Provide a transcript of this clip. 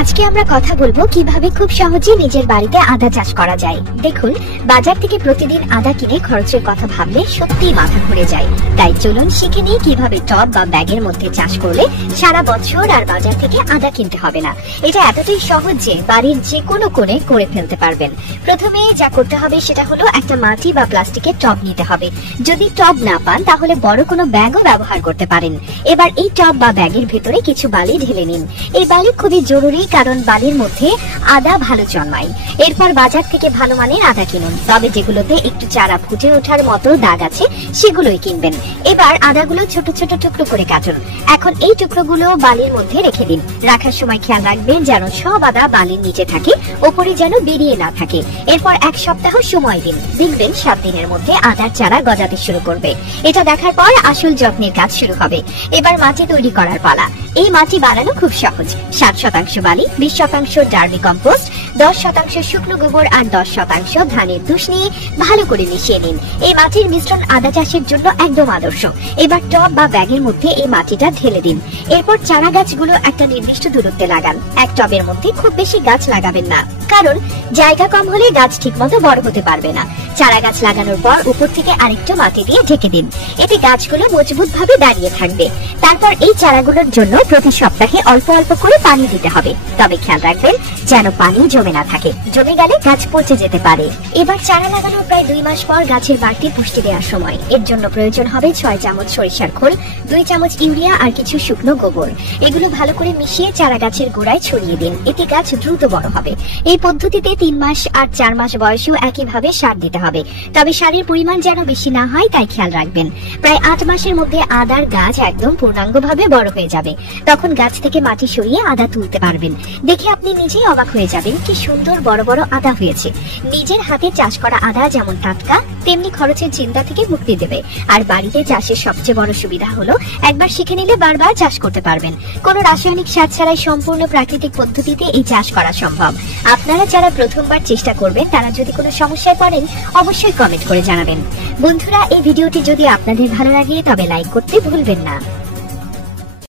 আজকে আমরা কথা বলবো কিভাবে খুব সহজে নিজের বাড়িতে আদা চাষ করা যায়। দেখুন, বাজার থেকে প্রতিদিন আদা কিনে খরচের কথা ভাবলে সত্যিই মাথা ঘুরে যায়। তাই চলুন শিখে নিই কিভাবে টব বা ব্যাগের মধ্যে চাষ করলে সারা বছর আর বাজার থেকে আদা কিনতে হবে না। এটা এতটাই সহজ যে বাড়ির যে কোনো কোণে করে ফেলতে পারবেন। প্রথমে যা করতে হবে সেটা হলো একটা মাটি বা প্লাস্টিকের টব নিতে হবে। যদি টব না পান তাহলে বড় কোনো ব্যাগও ব্যবহার করতে পারেন। এবার এই টব বা ব্যাগের ভেতরে কিছু বালি ঢেলে নিন। এই বালি খুবই জরুরি, কারণ বালির মধ্যে আদা ভালো জন্মায়। এরপর বাজার থেকে ভালো মানের আদা কিনুন, তবে যেগুলোতে একটু চারা ফুটে ওঠার মতো দাগ আছে সেগুলোই কিনবেন। এবার আদাগুলো ছোট ছোট টুকরো করে কাটুন। এখন এই টুকরোগুলো বালির মধ্যে রেখে দিন। রাখার সময় খেয়াল রাখবেন যেন সব আদা বালির নিচে থাকে, ওপরে যেন বেরিয়ে না থাকে। এরপর এক সপ্তাহ সময় দিন, দেখবেন 7 দিনের মধ্যে আদার চারা গজাতে শুরু করবে। এটা দেখার পর আসল যত্নের কাজ শুরু হবে। এবার মাটি তৈরি করার পালা। এই মাটি বানানো খুব সহজ। 7% বালি, 20% ডার্মি কম্পোস্ট, 10% শুকনো গোবর আর 10% ধানের তুষ নিয়ে ভালো করে মিশিয়ে নিন। এই মাটির মিশ্রণ আদা চাষের জন্য একদম আদর্শ। এবার টব বা ব্যাগের মধ্যে এই মাটিটা ঢেলে দিন। এরপর চারা গাছগুলো একটা নির্দিষ্ট দূরত্বে লাগান। এক টবের মধ্যে খুব বেশি গাছ লাগাবেন না, কারণ জায়গা কম হলে গাছ ঠিকমতো বড় হতে পারবে না। চারা গাছ লাগানোর পর উপর থেকে আরেকটু মাটি দিয়ে ঢেকে দিন। এতে গাছগুলো মজবুত ভাবে দাঁড়িয়ে থাকবে। তারপর এই চারাগুলোর জন্য প্রতি সপ্তাহে অল্প অল্প করে পানি দিতে হবে, তবে খেয়াল রাখবেন যেন পানি জমে না থাকে। জমে গেলে গাছ পচে যেতে পারে। এবার চারা লাগানোর প্রায় 2 মাস পর গাছের বাড়তি পুষ্টি দেওয়ার সময়। এর জন্য প্রয়োজন হবে 6 চামচ সরিষার খোল, 2 চামচ ইউরিয়া আর কিছু শুকনো গোবর। এগুলো ভালো করে মিশিয়ে চারা গাছের গোড়ায় ছড়িয়ে দিন। এতে গাছ দ্রুত বড় হবে। এই পদ্ধতিতে 3 মাস আর 4 মাস বয়সেও একইভাবে সার দিতে হবে, তবে সারের পরিমাণ যেন বেশি না হয় তাই খেয়াল রাখবেন। প্রায় 8 মাসের মধ্যে আদার গাছ একদম পূর্ণাঙ্গভাবে বড় হয়ে যাবে। তখন গাছ থেকে মাটি সরিয়ে আদা তুলতে পারবেন। দেখে আপনি নিজেই অবাক হয়ে যাবেন কি সুন্দর বড় বড় আদা হয়েছে। নিজের হাতে চাষ করা আদা যেমন টাটকা, তেমনি খরচের চিন্তা থেকে মুক্তি দেবে। আর বাড়িতে চাষের সবচেয়ে বড় সুবিধা হলো একবার শিখে নিলে বারবার চাষ করতে পারবেন। কোনো রাসায়নিক সার ছাড়াই সম্পূর্ণ প্রাকৃতিক পদ্ধতিতে এই চাষ করা সম্ভব। আপনারা যারা প্রথমবার চেষ্টা করবেন তারা যদি কোনো সমস্যায় পড়েন অবশ্যই কমেন্ট করে জানাবেন। বন্ধুরা, এই ভিডিওটি যদি আপনাদের ভালো লাগে তবে লাইক করতে ভুলবেন না।